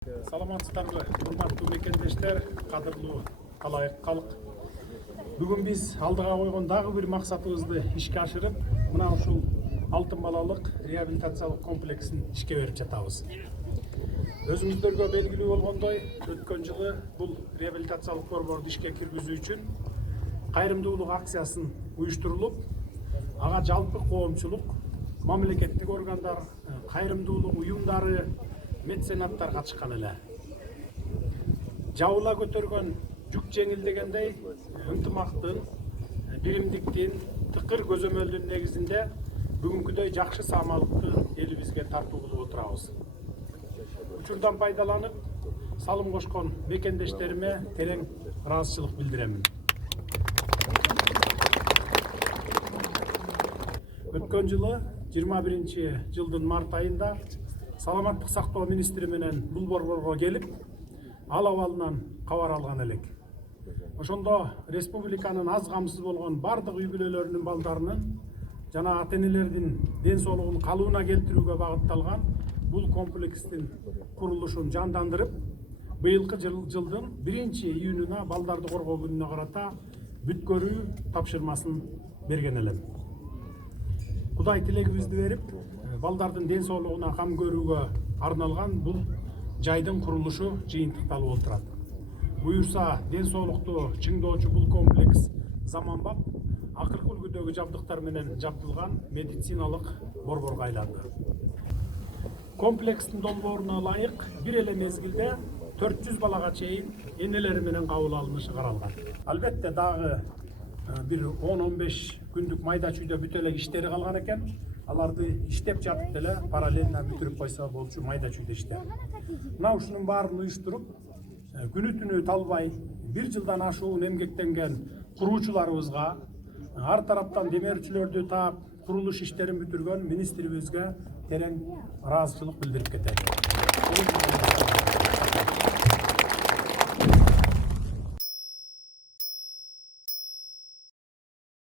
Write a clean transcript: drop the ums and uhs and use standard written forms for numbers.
Саламатсыздарбы, урматтуу мекендештер, кадырлуу калайык калк. Бүгүн биз алдыга койгон дагы бир максатыбызды ишке ашырып, мына ушул алтын балалык реабилитациялык комплексин ишке берип жатабыз. Өзүңүздөргө белгилүү болгондой, өткөн жылы бул реабилитациялык борборду ишке киргизүү үчүн кайрымдуулук акциясын уюштурулуп, ага жалпы коомчулук, мамлекеттик органдар, кайрымдуулук уюмдары, меценаттар катышкан эле. Жабыла көтөргөн жүк жеңил дегендей, ынтымактын, биримдиктин, тыкыр көзөмөлдүн негизинде бүгүнкүдөй жакшы саамалыкты элибизге тартуу кылып отурабыз. Учурдан пайдаланып, салым кошкон мекендештериме терең ыраазычылык билдиремин. Өткөн жылы 21-жылдын март айында Саламаттык сактоо министри менен бул борборго келип, ал абалынан кабар алган элек. Ошондо республиканын аз камсыз болгон бардык үй бүлөлөрүнүн балдарынын жана ата-энелердин ден соолугун калыбына келтирүүгө багытталган бул комплекстин курулушун жандандырып, быйылкы жылдын 1-июнуна балдарды коргоо күнүнө карата бүт көрүү тапшырмасын берген элем. Кудай тилегибизди берип, балдардын ден соолугуна кам көрүүгө арналган бул жайдын курулушу жыйынтыкталып отурат. Буюрса, ден соолукту чыңдоочу бул комплекс заманбап, акыркы үлгүдөгү жабдыктар менен жабдылган медициналык борборго айланды. Комплекстин долбооруна ылайык бир эле мезгилде 400 балага чейин энелери менен кабыл алынышы каралган. Албетте дагы бир 10-15 күндүк майда чүйдө бүт эле иштери калган экен. Аларды иштеп жатып деле параллельно бүтүрүп койсо болчу майда чүйдө иштер. Мына ушунун баарын уюштуруп, күнү түнү талбай, бир жылдан ашуун эмгектенген куруучуларыбызга, ар тараптан демеушчүлөрдү таап, курулуш иштерин бүтүргөн министрибизге терең ыраазычылык билдирип кетет.